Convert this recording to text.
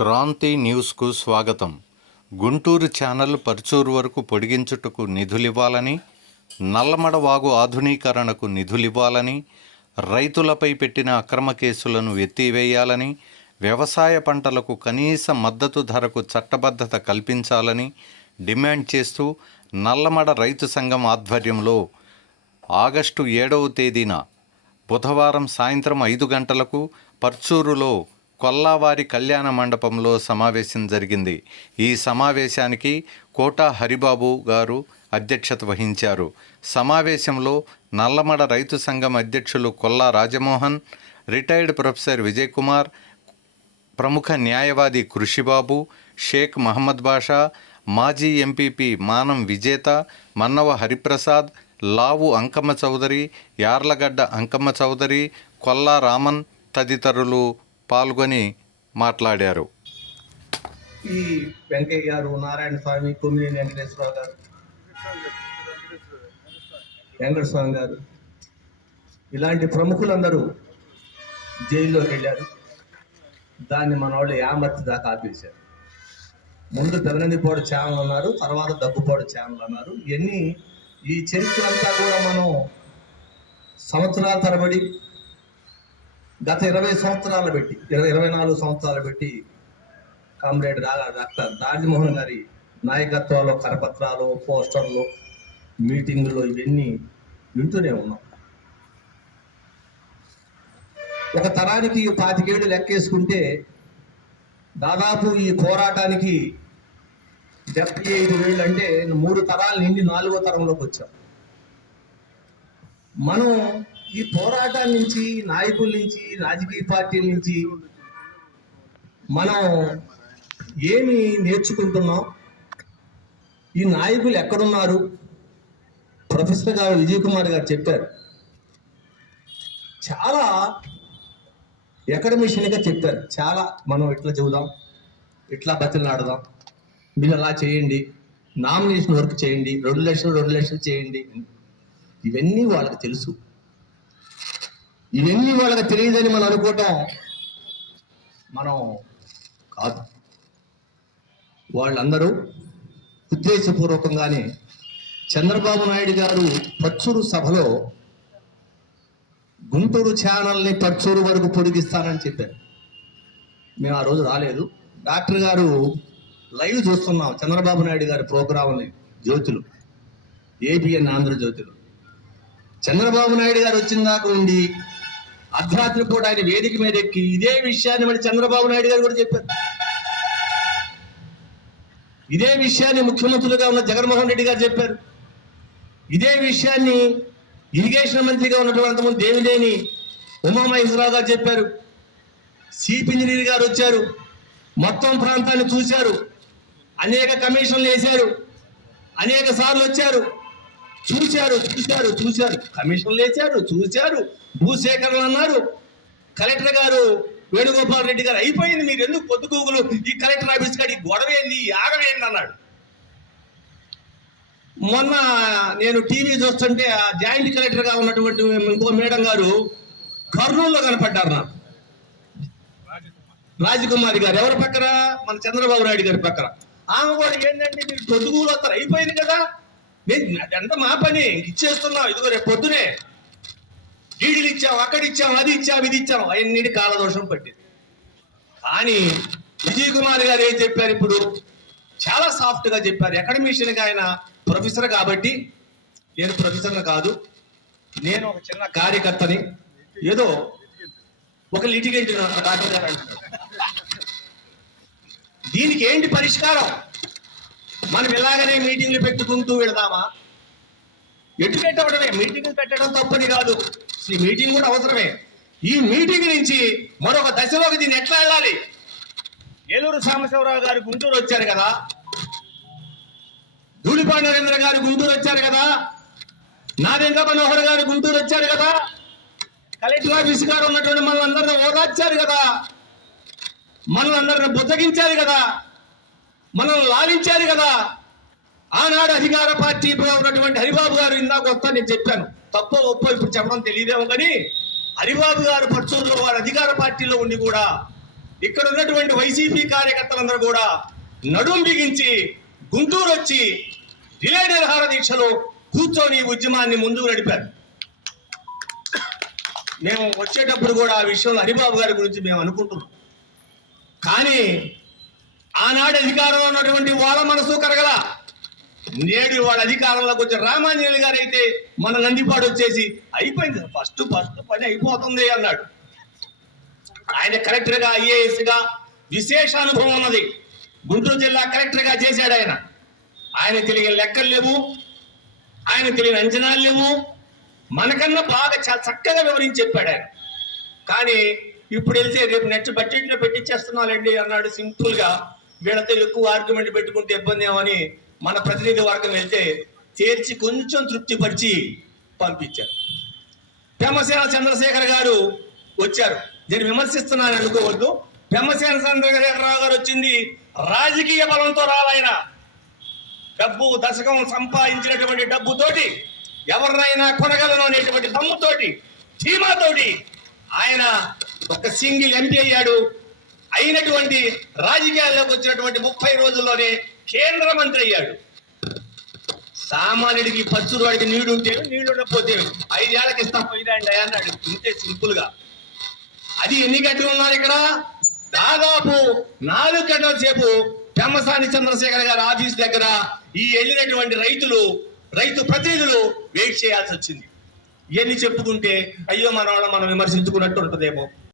క్రాంతి న్యూస్కు స్వాగతం. గుంటూరు ఛానల్ పర్చూరు వరకు పొడిగించుటకు నిధులివ్వాలని, నల్లమడ వాగు ఆధునీకరణకు నిధులివ్వాలని, రైతులపై పెట్టిన అక్రమ కేసులను ఎత్తివేయాలని, వ్యవసాయ పంటలకు కనీస మద్దతు ధరకు చట్టబద్ధత కల్పించాలని డిమాండ్ చేస్తూ నల్లమడ రైతు సంఘం ఆధ్వర్యంలో ఆగస్టు 7వ తేదీన బుధవారం సాయంత్రం 5 గంటలకు పర్చూరులో కొల్లావారి కళ్యాణ మండపంలో సమావేశం జరిగింది. ఈ సమావేశానికి కోటా హరిబాబు గారు అధ్యక్షత వహించారు. సమావేశంలో నల్లమడ రైతు సంఘం అధ్యక్షులు కొల్లా రాజమోహన్, రిటైర్డ్ ప్రొఫెసర్ విజయ్ కుమార్, ప్రముఖ న్యాయవాది కృషిబాబు, షేక్ మహమ్మద్ బాషా, మాజీ ఎంపీపీ మానం విజేత, మన్నవ హరిప్రసాద్, లావు అంకమ్మ చౌదరి, యార్లగడ్డ అంకమ్మ చౌదరి, కొల్లా రామన్ తదితరులు పాల్గొని మాట్లాడారు. ఈ వెంకయ్య గారు, నారాయణ స్వామి, కొమ్మినేని వెంకటేశ్వరరావు గారు, వెంకటస్వామి గారు, ఇలాంటి ప్రముఖులందరూ జైల్లోకి వెళ్ళారు. దాన్ని మన వాళ్ళు యామర్తి దాకా ఆపేశారు. ముందు పెదనందిపోటు ఛానల్ అన్నారు, తర్వాత దగ్గుపోటు ఛానల్ అన్నారు. ఈ చరిత్ర అంతా కూడా మనం సంవత్సరాల తరబడి గత 20 సంవత్సరాలు పెట్టి 24 సంవత్సరాలు పెట్టి కామ్రేడ్ డాక్టర్ రాజమోహన్ గారి నాయకత్వంలో కరపత్రాలు, పోస్టర్లు, మీటింగులు ఇవన్నీ వింటూనే ఉన్నాం. ఒక తరానికి 25 ఏళ్ళు లెక్కేసుకుంటే దాదాపు ఈ పోరాటానికి 75 ఏళ్ళు అంటే 3 తరాల నుండి 4వ తరంలోకి వచ్చాం. మనం ఈ పోరాటం నుంచి, నాయకుల నుంచి, రాజకీయ పార్టీల నుంచి మనం ఏమి నేర్చుకుంటున్నాం? ఈ నాయకులు ఎక్కడున్నారు? ప్రొఫెసర్ గారు విజయ్ కుమార్ గారు చెప్పారు, చాలా అకాడమిషన్గా చెప్పారు. చాలా మనం ఇట్లా చెబుదాం, ఇట్లా బతిలాడదాం, మీరు అలా చేయండి, నామినేషన్ వర్క్ చేయండి, 2 లక్షలు చేయండి. ఇవన్నీ వాళ్ళకి తెలుసు. ఇవన్నీ వాళ్ళకి తెలియదని మనం అనుకోవటం మనం కాదు. వాళ్ళందరూ ఉద్దేశపూర్వకంగానే చంద్రబాబు నాయుడు గారు పర్చూరు సభలో గుంటూరు ఛానల్ని పర్చూరు వరకు పొడిగిస్తానని చెప్పారు. మేము ఆ రోజు రాలేదు. డాక్టర్ గారు లైవ్ చూస్తున్నాం చంద్రబాబు నాయుడు గారి ప్రోగ్రాంని, జ్యోతులు, ఏబిఎన్ ఆంధ్రజ్యోతులు. చంద్రబాబు నాయుడు గారు వచ్చిన దాకా ఉండి అర్ధరాత్రి పూట ఆయన వేదిక మీద ఎక్కి ఇదే విషయాన్ని మళ్ళీ చంద్రబాబు నాయుడు గారు కూడా చెప్పారు. ఇదే విషయాన్ని ముఖ్యమంత్రులుగా ఉన్న జగన్మోహన్ రెడ్డి గారు చెప్పారు. ఇదే విషయాన్ని ఇరిగేషన్ మంత్రిగా ఉన్నటువంటి అంతకుముందు దేవినేని ఉమామహేశ్వరరావు గారు చెప్పారు. చీఫ్ ఇంజనీర్ గారు వచ్చారు, మొత్తం ప్రాంతాన్ని చూశారు, అనేక కమిషన్లు వేశారు, అనేక సార్లు వచ్చారు, చూశారు, కమిషన్లు వేశారు, చూశారు, భూసేకరణ అన్నారు. కలెక్టర్ గారు వేణుగోపాల్ రెడ్డి గారు అయిపోయింది, మీరు ఎందుకు పొద్దుగూగులు ఈ కలెక్టర్ ఆఫీస్ కాడి గొడవేంది, ఆగవేంది అన్నాడు. మొన్న నేను టీవీ చూస్తుంటే ఆ జాయింట్ కలెక్టర్గా ఉన్నటువంటి ఇంకో మేడం గారు కర్నూలులో కనపడ్డారు నాకు. రాజకుమారి గారు ఎవరి పక్కన? మన చంద్రబాబు నాయుడు గారి పక్కన. ఆమె కూడా ఏంటంటే మీరు పొద్దుగూలు వస్తారు, అయిపోయింది కదా, అదంతా మా పని, ఇచ్చేస్తున్నాం, ఇదిగో రేపు పొద్దునే డీడీలు ఇచ్చాం, అక్కడ ఇచ్చాం, అది ఇచ్చాం, ఇది ఇచ్చాం, అవన్నీ కాలదోషం పట్టింది. కానీ విజయ్ కుమార్ గారు ఏం చెప్పారు? ఇప్పుడు చాలా సాఫ్ట్గా చెప్పారు. అకాడమిషన్గా ఆయన ప్రొఫెసర్ కాబట్టి, నేను ప్రొఫెసర్ని కాదు, నేను ఒక చిన్న కార్యకర్తని, ఏదో ఒక లిటిగెంట్ డాక్టర్ గారు అంటున్నారు. దీనికి ఏంటి పరిష్కారం? మనం ఇలాగనే మీటింగ్లు పెట్టుకుంటూ వెళదామా? ఎటు పెట్టవడమే, మీటింగ్లు పెట్టడం తప్పని కాదు, ఈ మీటింగ్ కూడా అవసరమే. ఈ మీటింగ్ నుంచి మరొక దశలోకి దీన్ని ఎట్లా వెళ్ళాలి? ఏలూరు సాంబశివరావు గారు గుంటూరు వచ్చారు కదా, ధూళిపాండి నరేంద్ర గారు గుంటూరు వచ్చారు కదా, నాదెంక మనోహర్ గారు గుంటూరు వచ్చారు కదా, కలెక్టర్ ఆఫీస్ గారు ఉన్నటువంటి మనల్ని ఓదార్చారు కదా, మనల్ని బుద్ధగించారు కదా, మనల్ని లాలించారు కదా. ఆనాడు అధికార పార్టీలో ఉన్నటువంటి హరిబాబు గారు, ఇందాక వస్తా నేను చెప్పాను, తప్పో ఒప్పో ఇప్పుడు చెప్పడం తెలియదేమో కానీ హరిబాబు గారు పర్చూరులో వారు అధికార పార్టీలో ఉండి కూడా ఇక్కడ ఉన్నటువంటి వైసీపీ కార్యకర్తలందరూ కూడా నడుం బిగించి గుంటూరు వచ్చి రిలే నిరాహార దీక్షలో కూర్చొని ఉద్యమాన్ని ముందుకు నడిపారు. మేము వచ్చేటప్పుడు కూడా ఆ విషయంలో హరిబాబు గారి గురించి మేము అనుకుంటున్నాం. కానీ ఆనాడు అధికారంలో ఉన్నటువంటి వాళ్ళ మనసు కరగల. నేడు వాళ్ళ అధికారంలోకి వచ్చే రామాంజనేయులు గారు అయితే మన నందిపాడు వచ్చేసి అయిపోయింది, ఫస్ట్ పని అయిపోతుంది అన్నాడు. ఆయన కలెక్టర్ గా ఐఏఎస్ గా విశేష అనుభవం ఉన్నది. గుంటూరు జిల్లా కలెక్టర్ గా చేశాడు ఆయన. ఆయన తెలియని లెక్కలు లేవు, ఆయన తెలియని అంచనాలు లేవు. మనకన్నా బాగా చాలా చక్కగా వివరించి చెప్పాడు ఆయన. కానీ ఇప్పుడు వెళ్తే రేపు నెక్స్ట్ బడ్జెట్ లో పెట్టించేస్తున్నానండి అన్నాడు సింపుల్ గా. వీళ్ళతో ఎక్కువ ఆర్గ్యుమెంట్ పెట్టుకుంటే ఇబ్బంది ఏమని మన ప్రతినిధి వర్గం వెళ్తే చేర్చి కొంచెం తృప్తిపరిచి పంపించారు. పెమ్మసేన చంద్రశేఖర్ గారు వచ్చారు. దీన్ని విమర్శిస్తున్నాను అనుకోవద్దు. పెమ్మసేన చంద్రశేఖరరావు గారు వచ్చింది రాజకీయ బలంతో రావాయన. డబ్బు దశకం సంపాదించినటువంటి డబ్బుతోటి ఎవరినైనా కొనగలను అనేటువంటి దమ్ముతోటి ధీమాతోటి ఆయన ఒక సింగిల్ ఎంపీ అయ్యాడు. అయినటువంటి రాజకీయాల్లోకి వచ్చినటువంటి 30 రోజుల్లోనే కేంద్ర మంత్రి అయ్యాడు. సామాన్యుడికి పచ్చురు వాడికి నీడు ఉంటే నీళ్లు ఉండకపోతే 5 ఏళ్ళకి ఇస్తాం పోయిరండి అన్నాడు. ఇంతే సింపుల్ గా. అది ఎన్ని గంటలు ఉన్నారు ఇక్కడ? దాదాపు 4 గంటల సేపు పెమ్మసాని చంద్రశేఖర్ గారి ఆఫీస్ దగ్గర ఈ వెళ్ళినటువంటి రైతు ప్రతినిధులు వెయిట్ చేయాల్సి వచ్చింది. ఇవన్నీ చెప్పుకుంటే అయ్యో మన వాళ్ళని మనం విమర్శించుకున్నట్టు ఉంటుందేమో.